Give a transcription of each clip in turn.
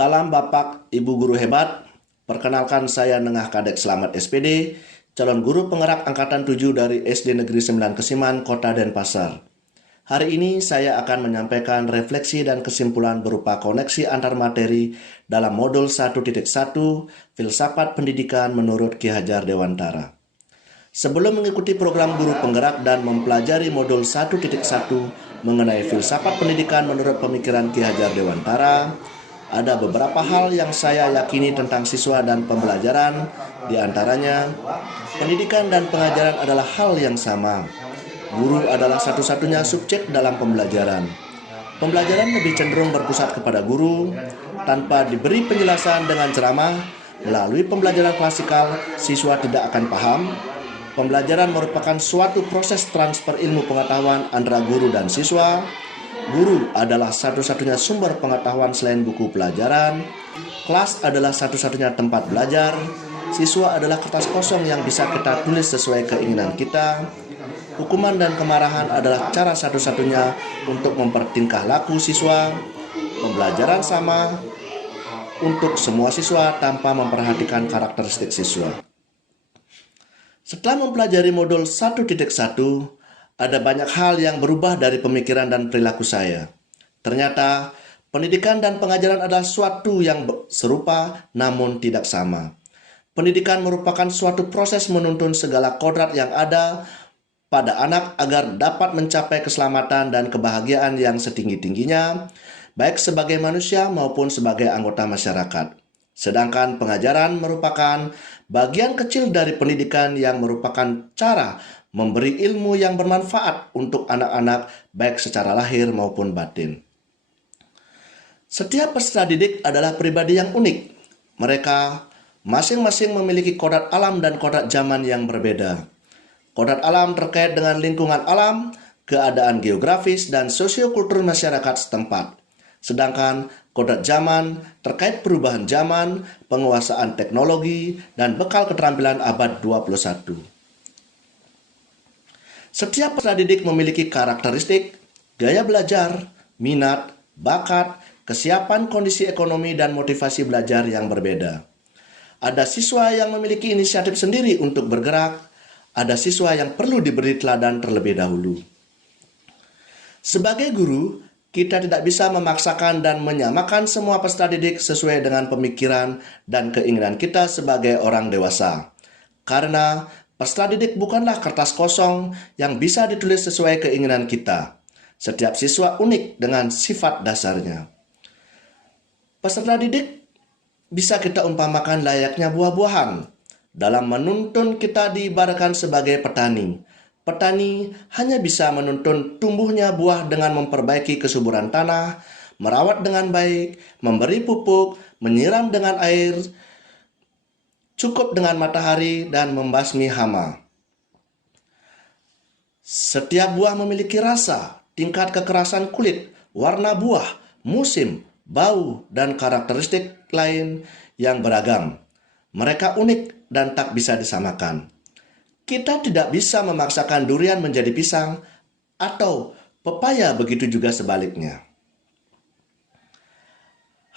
Salam Bapak, Ibu Guru hebat. Perkenalkan saya Nengah Kadek Selamat SPD, calon guru penggerak Angkatan 7 dari SD Negeri 9 Kesiman, Kota Denpasar. Hari ini saya akan menyampaikan refleksi dan kesimpulan berupa koneksi antar materi dalam modul 1.1 Filsafat Pendidikan menurut Ki Hajar Dewantara. Sebelum mengikuti program guru penggerak dan mempelajari modul 1.1 mengenai filsafat pendidikan menurut pemikiran Ki Hajar Dewantara, ada beberapa hal yang saya yakini tentang siswa dan pembelajaran. Di antaranya, pendidikan dan pengajaran adalah hal yang sama. Guru adalah satu-satunya subjek dalam pembelajaran. Pembelajaran lebih cenderung berpusat kepada guru. Tanpa diberi penjelasan dengan ceramah, melalui pembelajaran klasikal, siswa tidak akan paham. Pembelajaran merupakan suatu proses transfer ilmu pengetahuan antara guru dan siswa. Guru adalah satu-satunya sumber pengetahuan selain buku pelajaran. Kelas adalah satu-satunya tempat belajar. Siswa adalah kertas kosong yang bisa kita tulis sesuai keinginan kita. Hukuman dan kemarahan adalah cara satu-satunya untuk mempertingkah laku siswa. Pembelajaran sama untuk semua siswa tanpa memperhatikan karakteristik siswa. Setelah mempelajari modul 1.1, ada banyak hal yang berubah dari pemikiran dan perilaku saya. Ternyata, pendidikan dan pengajaran adalah suatu yang serupa namun tidak sama. Pendidikan merupakan suatu proses menuntun segala kodrat yang ada pada anak agar dapat mencapai keselamatan dan kebahagiaan yang setinggi-tingginya, baik sebagai manusia maupun sebagai anggota masyarakat. Sedangkan pengajaran merupakan bagian kecil dari pendidikan yang merupakan cara memberi ilmu yang bermanfaat untuk anak-anak baik secara lahir maupun batin. Setiap peserta didik adalah pribadi yang unik. Mereka masing-masing memiliki kodrat alam dan kodrat zaman yang berbeda. Kodrat alam terkait dengan lingkungan alam, keadaan geografis, dan sosiokultur masyarakat setempat. Sedangkan kodrat zaman terkait perubahan zaman, penguasaan teknologi, dan bekal keterampilan abad 21. Setiap peserta didik memiliki karakteristik, gaya belajar, minat, bakat, kesiapan kondisi ekonomi, dan motivasi belajar yang berbeda. Ada siswa yang memiliki inisiatif sendiri untuk bergerak, ada siswa yang perlu diberi teladan terlebih dahulu. Sebagai guru, kita tidak bisa memaksakan dan menyamakan semua peserta didik sesuai dengan pemikiran dan keinginan kita sebagai orang dewasa. Karena peserta didik bukanlah kertas kosong yang bisa ditulis sesuai keinginan kita. Setiap siswa unik dengan sifat dasarnya. Peserta didik bisa kita umpamakan layaknya buah-buahan. Dalam menuntun kita diibaratkan sebagai petani. Petani hanya bisa menuntun tumbuhnya buah dengan memperbaiki kesuburan tanah, merawat dengan baik, memberi pupuk, menyiram dengan air, cukup dengan matahari, dan membasmi hama. Setiap buah memiliki rasa, tingkat kekerasan kulit, warna buah, musim, bau, dan karakteristik lain yang beragam. Mereka unik dan tak bisa disamakan. Kita tidak bisa memaksakan durian menjadi pisang atau pepaya, begitu juga sebaliknya.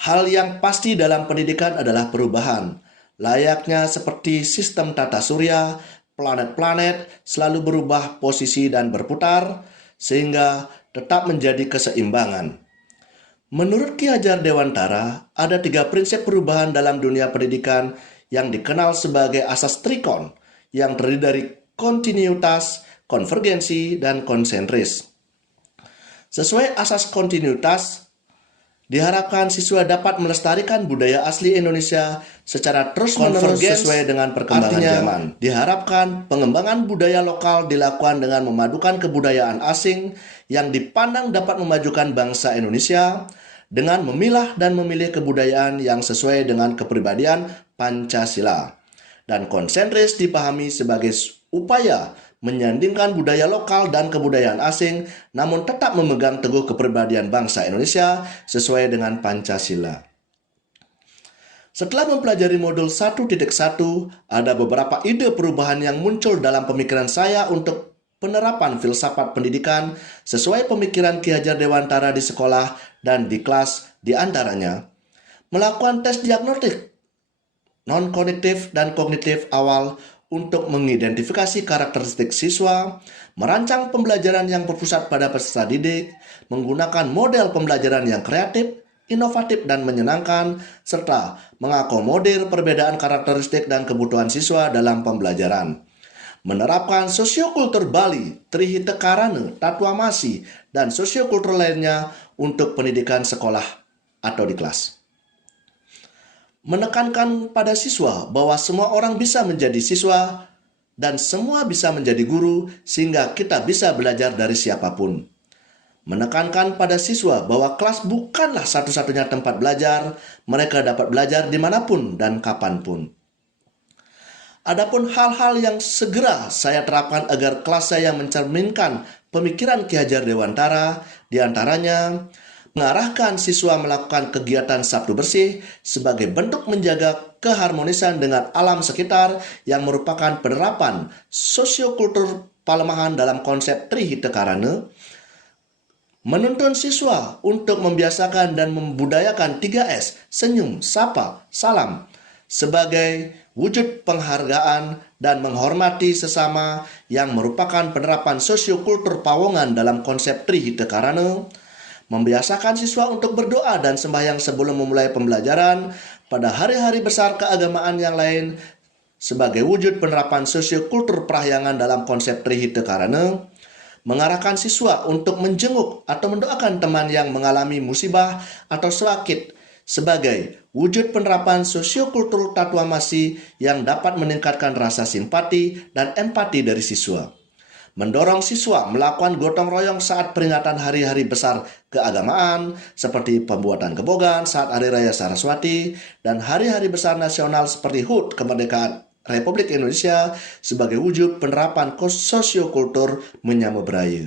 Hal yang pasti dalam pendidikan adalah perubahan. Layaknya seperti sistem tata surya, planet-planet selalu berubah posisi dan berputar sehingga tetap menjadi keseimbangan. Menurut Ki Hajar Dewantara, ada 3 prinsip perubahan dalam dunia pendidikan yang dikenal sebagai asas trikon, yang terdiri dari kontinuitas, konvergensi, dan konsentris. Sesuai asas kontinuitas, diharapkan siswa dapat melestarikan budaya asli Indonesia secara terus-menerus sesuai dengan perkembangan zaman. Diharapkan pengembangan budaya lokal dilakukan dengan memadukan kebudayaan asing yang dipandang dapat memajukan bangsa Indonesia dengan memilah dan memilih kebudayaan yang sesuai dengan kepribadian Pancasila. Dan konsentris dipahami sebagai upaya menyandingkan budaya lokal dan kebudayaan asing, namun tetap memegang teguh kepribadian bangsa Indonesia sesuai dengan Pancasila. Setelah mempelajari modul 1.1, ada beberapa ide perubahan yang muncul dalam pemikiran saya untuk penerapan filsafat pendidikan sesuai pemikiran Ki Hajar Dewantara di sekolah dan di kelas. Di antaranya, melakukan tes diagnostik non-kognitif dan kognitif awal untuk mengidentifikasi karakteristik siswa, merancang pembelajaran yang berpusat pada peserta didik, menggunakan model pembelajaran yang kreatif, inovatif dan menyenangkan, serta mengakomodir perbedaan karakteristik dan kebutuhan siswa dalam pembelajaran. Menerapkan sosiokultur Bali, Trihita Karana, Tatuamasi, dan sosiokultur lainnya untuk pendidikan sekolah atau di kelas. Menekankan pada siswa bahwa semua orang bisa menjadi siswa dan semua bisa menjadi guru sehingga kita bisa belajar dari siapapun. Menekankan pada siswa bahwa kelas bukanlah satu-satunya tempat belajar, mereka dapat belajar dimanapun dan kapanpun. Adapun hal-hal yang segera saya terapkan agar kelas saya mencerminkan pemikiran Ki Hajar Dewantara, diantaranya mengarahkan siswa melakukan kegiatan Sabtu Bersih sebagai bentuk menjaga keharmonisan dengan alam sekitar yang merupakan penerapan sosiokultur Palemahan dalam konsep Trihita Karana, menuntun siswa untuk membiasakan dan membudayakan 3S, senyum, sapa, salam, sebagai wujud penghargaan dan menghormati sesama yang merupakan penerapan sosiokultur Pawongan dalam konsep Trihita Karana, membiasakan siswa untuk berdoa dan sembahyang sebelum memulai pembelajaran pada hari-hari besar keagamaan yang lain sebagai wujud penerapan sosiokultur Parahyangan dalam konsep Trihita Karana, mengarahkan siswa untuk menjenguk atau mendoakan teman yang mengalami musibah atau sakit sebagai wujud penerapan sosiokultur Tatuamasi yang dapat meningkatkan rasa simpati dan empati dari siswa. Mendorong siswa melakukan gotong royong saat peringatan hari-hari besar keagamaan seperti pembuatan kebogan saat Hari Raya Saraswati dan hari-hari besar nasional seperti HUT Kemerdekaan Republik Indonesia sebagai wujud penerapan sosiokultur menyambut beraya.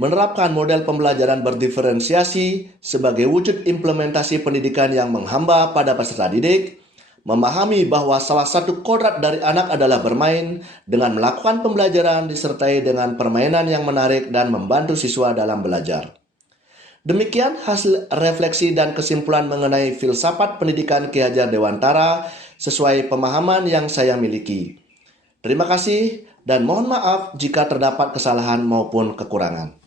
Menerapkan model pembelajaran berdiferensiasi sebagai wujud implementasi pendidikan yang menghamba pada peserta didik, memahami bahwa salah satu kodrat dari anak adalah bermain dengan melakukan pembelajaran disertai dengan permainan yang menarik dan membantu siswa dalam belajar. Demikian hasil refleksi dan kesimpulan mengenai filsafat pendidikan Ki Hajar Dewantara sesuai pemahaman yang saya miliki. Terima kasih dan mohon maaf jika terdapat kesalahan maupun kekurangan.